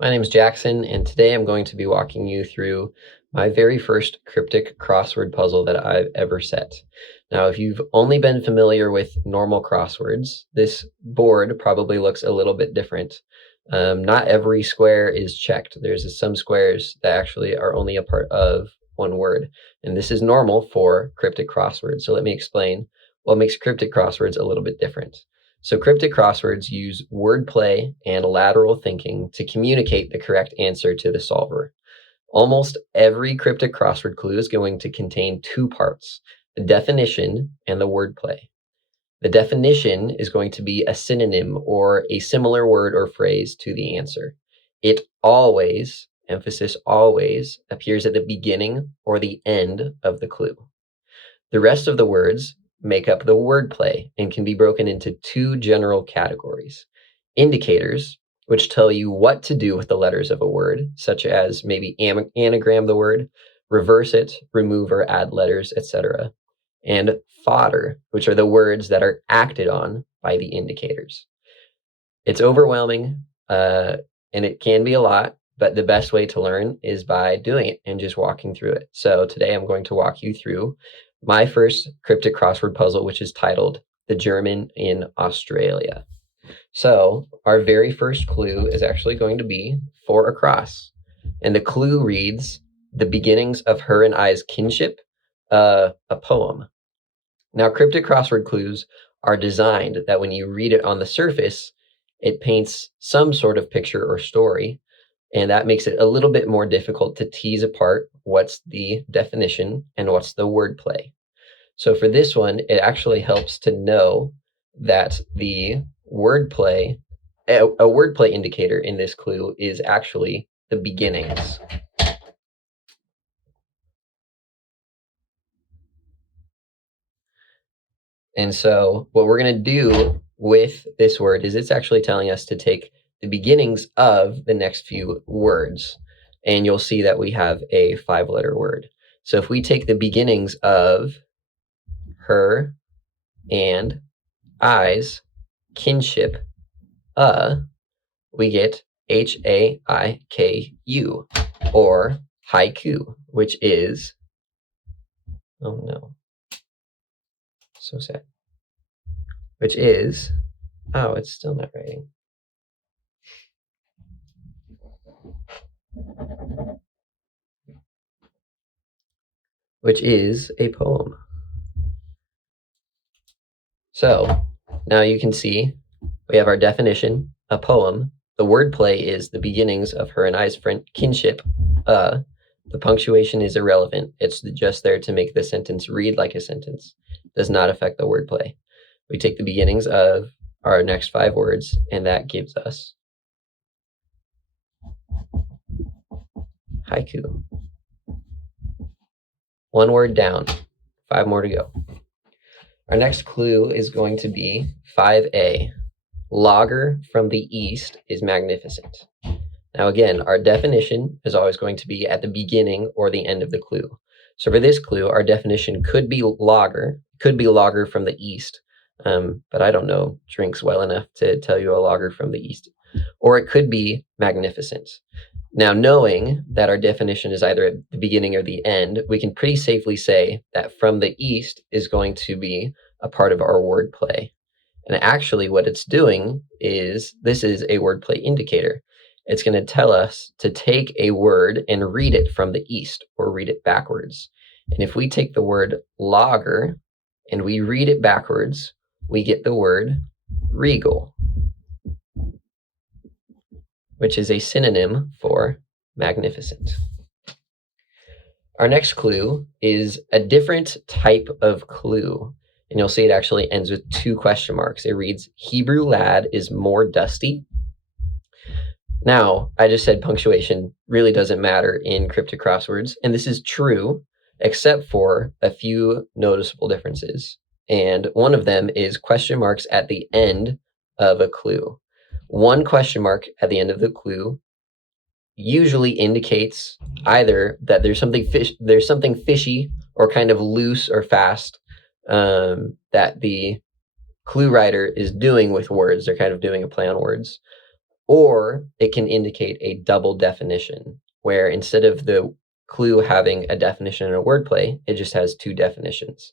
My name is Jackson, and today I'm going to be walking you through my very first cryptic crossword puzzle that I've ever set. Now, if you've only been familiar with normal crosswords, this board probably looks a little bit different. Not every square is checked. There's some squares that actually are only a part of one word, and this is normal for cryptic crosswords. So let me explain what makes cryptic crosswords a little bit different. So cryptic crosswords use wordplay and lateral thinking to communicate the correct answer to the solver. Almost every cryptic crossword clue is going to contain two parts, the definition and the wordplay. The definition is going to be a synonym or a similar word or phrase to the answer. It always, emphasis always, appears at the beginning or the end of the clue. The rest of the words make up the wordplay and can be broken into two general categories. Indicators, which tell you what to do with the letters of a word, such as maybe anagram the word, reverse it, remove or add letters, etc. And fodder, which are the words that are acted on by the indicators. It's overwhelming, and it can be a lot, but the best way to learn is by doing it and just walking through it. So today I'm going to walk you through my first cryptic crossword puzzle, which is titled The German in Australia. So our very first clue is actually going to be for a cross. And the clue reads, the beginnings of her and I's kinship, a poem. Now, cryptic crossword clues are designed that when you read it on the surface, it paints some sort of picture or story. And that makes it a little bit more difficult to tease apart what's the definition and what's the wordplay. So for this one, it actually helps to know that the wordplay, a wordplay indicator in this clue is actually the beginnings. And so what we're going to do with this word is it's actually telling us to take the beginnings of the next few words. And you'll see that we have a 5-letter word. So if we take the beginnings of her and I's kinship, we get H-A-I-K-U, or haiku, which is, oh no, so sad, which is, oh, it's still not writing. Which is a poem. So now you can see we have our definition, a poem. The wordplay is the beginnings of her and I's kinship. The punctuation is irrelevant. It's just there to make the sentence read like a sentence. Does not affect the wordplay. We take the beginnings of our next 5 words, and that gives us haiku. 1 word down, 5 more to go. Our next clue is going to be 5A. Lager from the east is magnificent. Now again, our definition is always going to be at the beginning or the end of the clue. So for this clue, our definition could be lager from the east, but I don't know drinks well enough to tell you a lager from the east. Or it could be magnificent. Now, knowing that our definition is either at the beginning or the end, we can pretty safely say that from the east is going to be a part of our wordplay. And actually what it's doing is, this is a wordplay indicator. It's going to tell us to take a word and read it from the east, or read it backwards. And if we take the word lager and we read it backwards, we get the word regal, which is a synonym for magnificent. Our next clue is a different type of clue. And you'll see it actually ends with 2 question marks. It reads, Hebrew lad is more dusty. Now, I just said punctuation really doesn't matter in cryptic crosswords. And this is true, except for a few noticeable differences. And one of them is question marks at the end of a clue. 1 question mark at the end of the clue usually indicates either that there's something fishy or kind of loose or fast that the clue writer is doing with words. They're kind of doing a play on words. or it can indicate a double definition, where instead of the clue having a definition and a wordplay, it just has two definitions.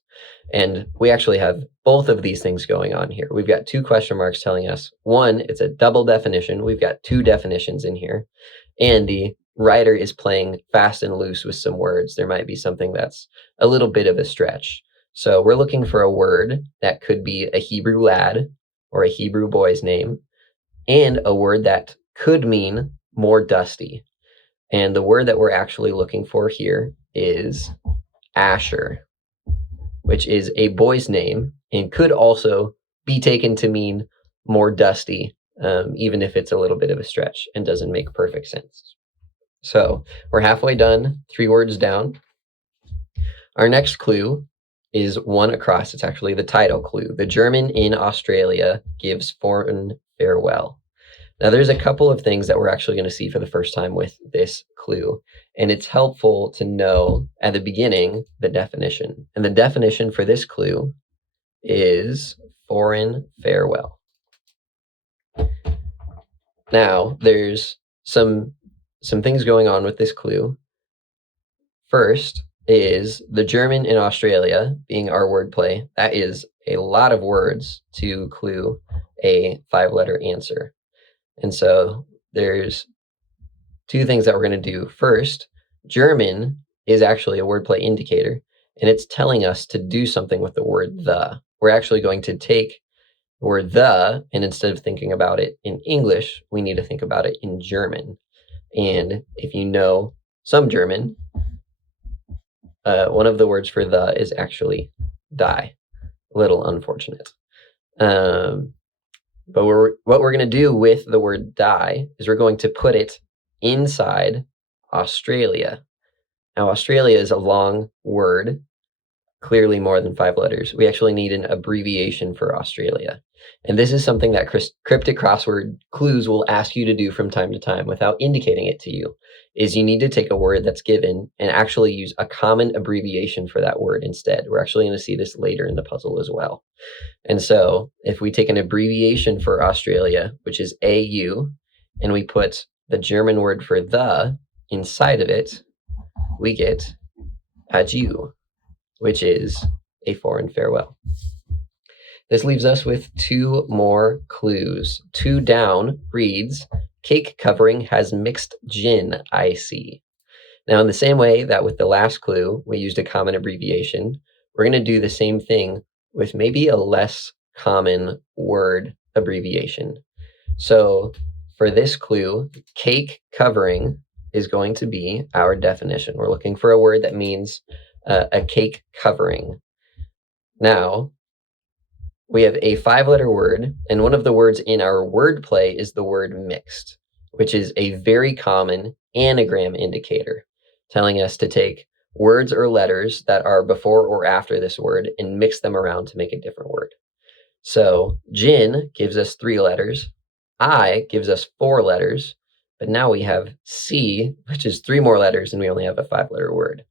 And we actually have both of these things going on here. We've got two question marks telling us, one, it's a double definition. We've got two definitions in here. And the writer is playing fast and loose with some words. There might be something that's a little bit of a stretch. So we're looking for a word that could be a Hebrew lad or a Hebrew boy's name, and a word that could mean more dusty. And the word that we're actually looking for here is Asher, which is a boy's name and could also be taken to mean more dusty, even if it's a little bit of a stretch and doesn't make perfect sense. So we're halfway done, 3 words down. Our next clue is one across. It's actually the title clue. The German in Australia gives foreign farewell. Now, there's a couple of things that we're actually going to see for the first time with this clue, and it's helpful to know at the beginning the definition. And the definition for this clue is foreign farewell. Now, there's some things going on with this clue. First is the German in Australia being our wordplay. That is a lot of words to clue a 5-letter answer. And so there's 2 things that we're going to do. First, German is actually a wordplay indicator, and it's telling us to do something with the word the. We're actually going to take the word the, and instead of thinking about it in English, we need to think about it in German. And if you know some German, one of the words for the is actually die. A little unfortunate. But what we're going to do with the word die is we're going to put it inside Australia. Now, Australia is a long word, clearly more than 5 letters. We actually need an abbreviation for Australia. And this is something that Cryptic Crossword clues will ask you to do from time to time without indicating it to you, is you need to take a word that's given and actually use a common abbreviation for that word instead. We're actually going to see this later in the puzzle as well. And so if we take an abbreviation for Australia, which is AU, and we put the German word for the inside of it, we get adieu, which is a foreign farewell. This leaves us with 2 more clues. 2 down reads, cake covering has mixed gin, I see. Now, in the same way that with the last clue, we used a common abbreviation, we're going to do the same thing with maybe a less common word abbreviation. So for this clue, cake covering is going to be our definition. We're looking for a word that means a cake covering. Now, we have a 5-letter word, and one of the words in our wordplay is the word mixed, which is a very common anagram indicator, telling us to take words or letters that are before or after this word and mix them around to make a different word. So gin gives us 3 letters, I gives us 4 letters, but now we have C, which is 3 more letters, and we only have a 5-letter word.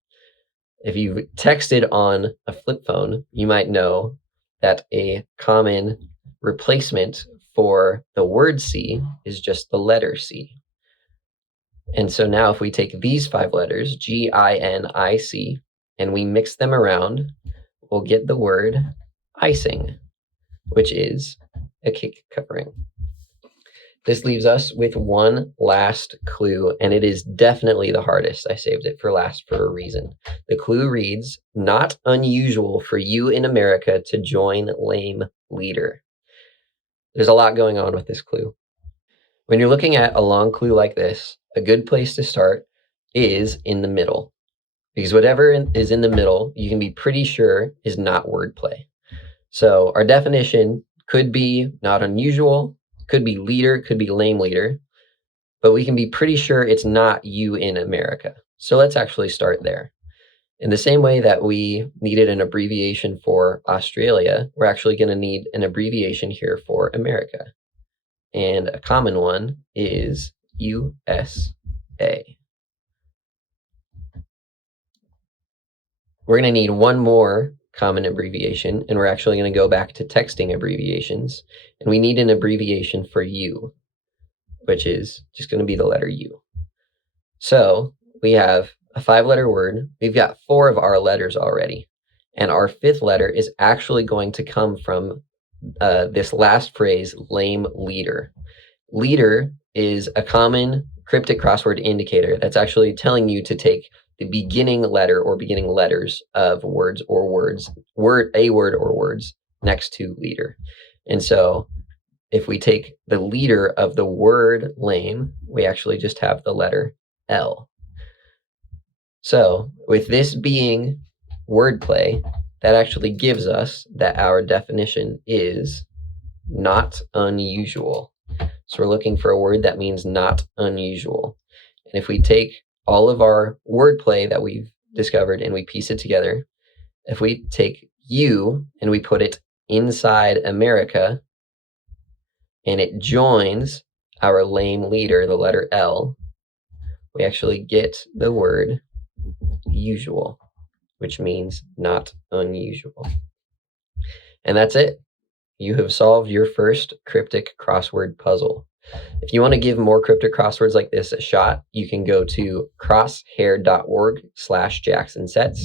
If you've texted on a flip phone, you might know that a common replacement for the word C is just the letter C. And so now if we take these 5 letters, G-I-N-I-C, and we mix them around, we'll get the word icing, which is a cake covering. This leaves us with one last clue, and it is definitely the hardest. I saved it for last for a reason. The clue reads, not unusual for you in America to join lame leader. There's a lot going on with this clue. When you're looking at a long clue like this, a good place to start is in the middle, because whatever is in the middle, you can be pretty sure is not wordplay. So our definition could be not unusual, could be leader, could be lame leader, but we can be pretty sure it's not you in America. So let's actually start there. In the same way that we needed an abbreviation for Australia, we're actually going to need an abbreviation here for America. And a common one is USA. We're going to need one more common abbreviation, and we're actually going to go back to texting abbreviations, and we need an abbreviation for you. which is just going to be the letter U. So we have a 5-letter word. We've got 4 of our letters already. And our 5th letter is actually going to come from this last phrase, lame leader. Leader is a common cryptic crossword indicator that's actually telling you to take the beginning letter or beginning letters of words or words, a word or words next to leader. And so if we take the leader of the word lame, we actually just have the letter L. So with this being wordplay, that actually gives us that our definition is not unusual. So we're looking for a word that means not unusual. And if we take all of our wordplay that we've discovered and we piece it together, if we take U and we put it inside America and it joins our lame leader, the letter L, we actually get the word usual, which means not unusual. And that's it. You have solved your first cryptic crossword puzzle. If you want to give more cryptic crosswords like this a shot, you can go to crosshair.org/JacksonSets.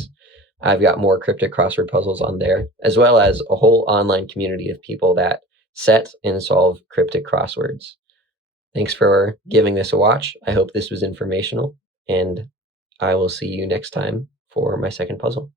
I've got more cryptic crossword puzzles on there, as well as a whole online community of people that set and solve cryptic crosswords. Thanks for giving this a watch. I hope this was informational, and I will see you next time for my second puzzle.